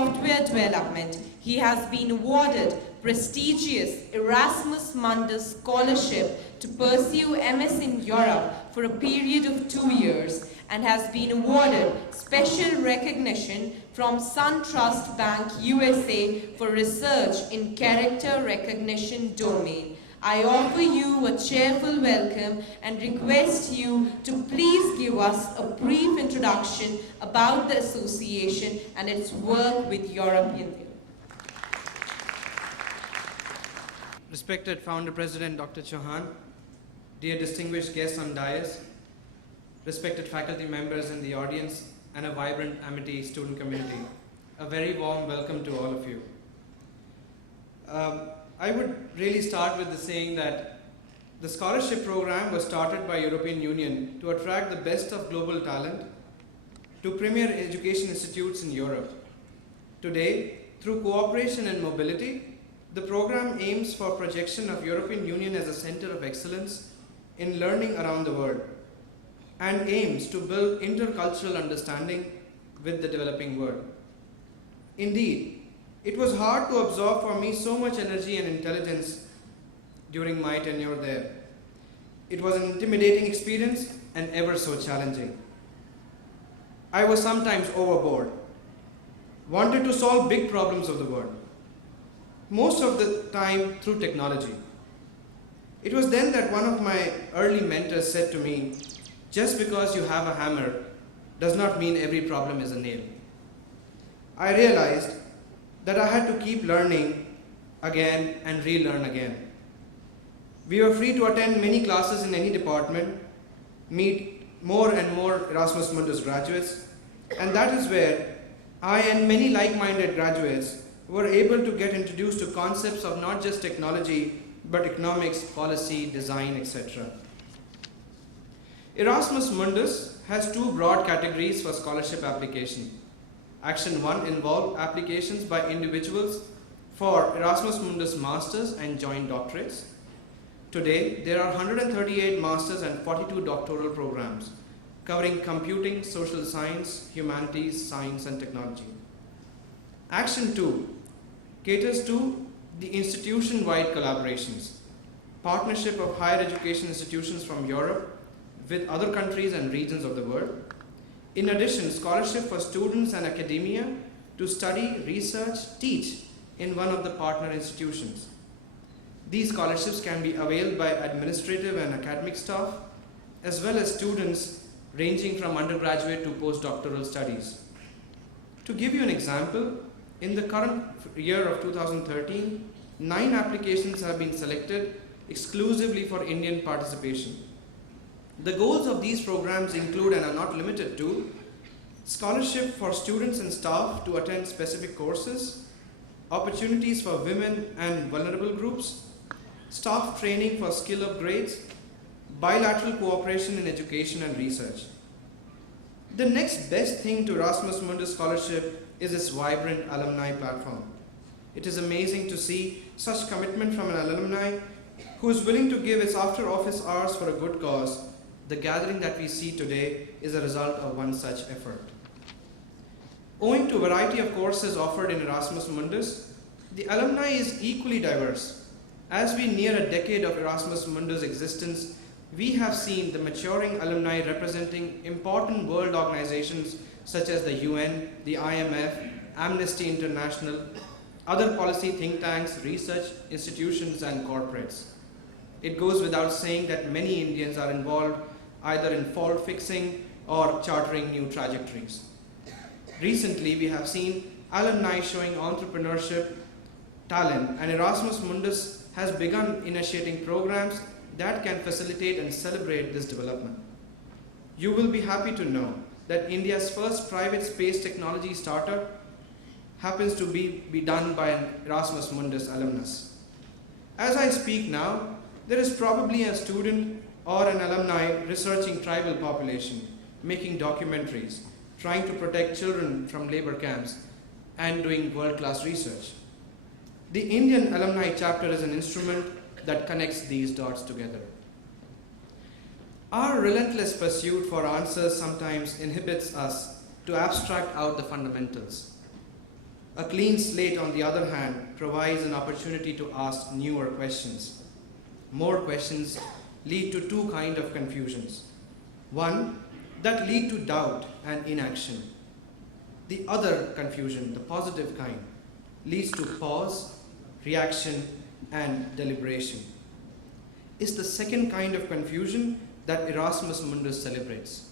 software development, he has been awarded prestigious Erasmus Mundus scholarship to pursue MS in Europe for a period of 2 years and has been awarded special recognition from SunTrust Bank USA for research in character recognition domain. I offer you a cheerful welcome and request you to please give us a brief introduction about the association and its work with European Union. Respected Founder President Dr. Chauhan, dear distinguished guests on dais, respected faculty members in the audience, and a vibrant Amity student community, a very warm welcome to all of you. I would really start with the saying that the scholarship program was started by European Union to attract the best of global talent to premier education institutes in Europe. Today, through cooperation and mobility, the program aims for projection of European Union as a center of excellence in learning around the world and aims to build intercultural understanding with the developing world. Indeed, it was hard to absorb for me so much energy and intelligence during my tenure there. It was an intimidating experience and ever so challenging. I was sometimes overboard, wanted to solve big problems of the world, most of the time through technology. It was then that one of my early mentors said to me, "Just because you have a hammer does not mean every problem is a nail." I realized that I had to keep learning again and relearn again. We were free to attend many classes in any department, meet more and more Erasmus Mundus graduates, and that is where I and many like-minded graduates were able to get introduced to concepts of not just technology, but economics, policy, design, etc. Erasmus Mundus has two broad categories for scholarship application. Action 1 involved applications by individuals for Erasmus Mundus Masters and joint doctorates. Today, there are 138 Masters and 42 doctoral programs covering computing, social science, humanities, science, and technology. Action 2 caters to the institution-wide collaborations, partnership of higher education institutions from Europe with other countries and regions of the world. In addition, scholarship for students and academia to study, research, teach in one of the partner institutions. These scholarships can be availed by administrative and academic staff, as well as students ranging from undergraduate to postdoctoral studies. To give you an example, in the current year of 2013, 9 applications have been selected exclusively for Indian participation. The goals of these programs include and are not limited to scholarship for students and staff to attend specific courses, opportunities for women and vulnerable groups, staff training for skill upgrades, bilateral cooperation in education and research. The next best thing to Erasmus Mundus Scholarship is its vibrant alumni platform. It is amazing to see such commitment from an alumni who is willing to give its after office hours for a good cause. The gathering that we see today is a result of one such effort. Owing to a variety of courses offered in Erasmus Mundus, the alumni is equally diverse. As we near a decade of Erasmus Mundus existence, we have seen the maturing alumni representing important world organizations such as the UN, the IMF, Amnesty International, other policy think tanks, research institutions, and corporates. It goes without saying that many Indians are involved either in fault fixing or chartering new trajectories. Recently, we have seen alumni showing entrepreneurship, talent, and Erasmus Mundus has begun initiating programs that can facilitate and celebrate this development. You will be happy to know that India's first private space technology startup happens to be done by an Erasmus Mundus alumnus. As I speak now, there is probably a student or an alumni researching tribal population, making documentaries, trying to protect children from labor camps, and doing world-class research. The Indian Alumni Chapter is an instrument that connects these dots together. Our relentless pursuit for answers sometimes inhibits us to abstract out the fundamentals. A clean slate, on the other hand, provides an opportunity to ask newer questions. More questions lead to two kinds of confusions. One, that lead to doubt and inaction. The other confusion, the positive kind, leads to pause, reaction, and deliberation. Is the second kind of confusion that Erasmus Mundus celebrates.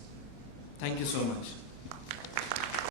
Thank you so much.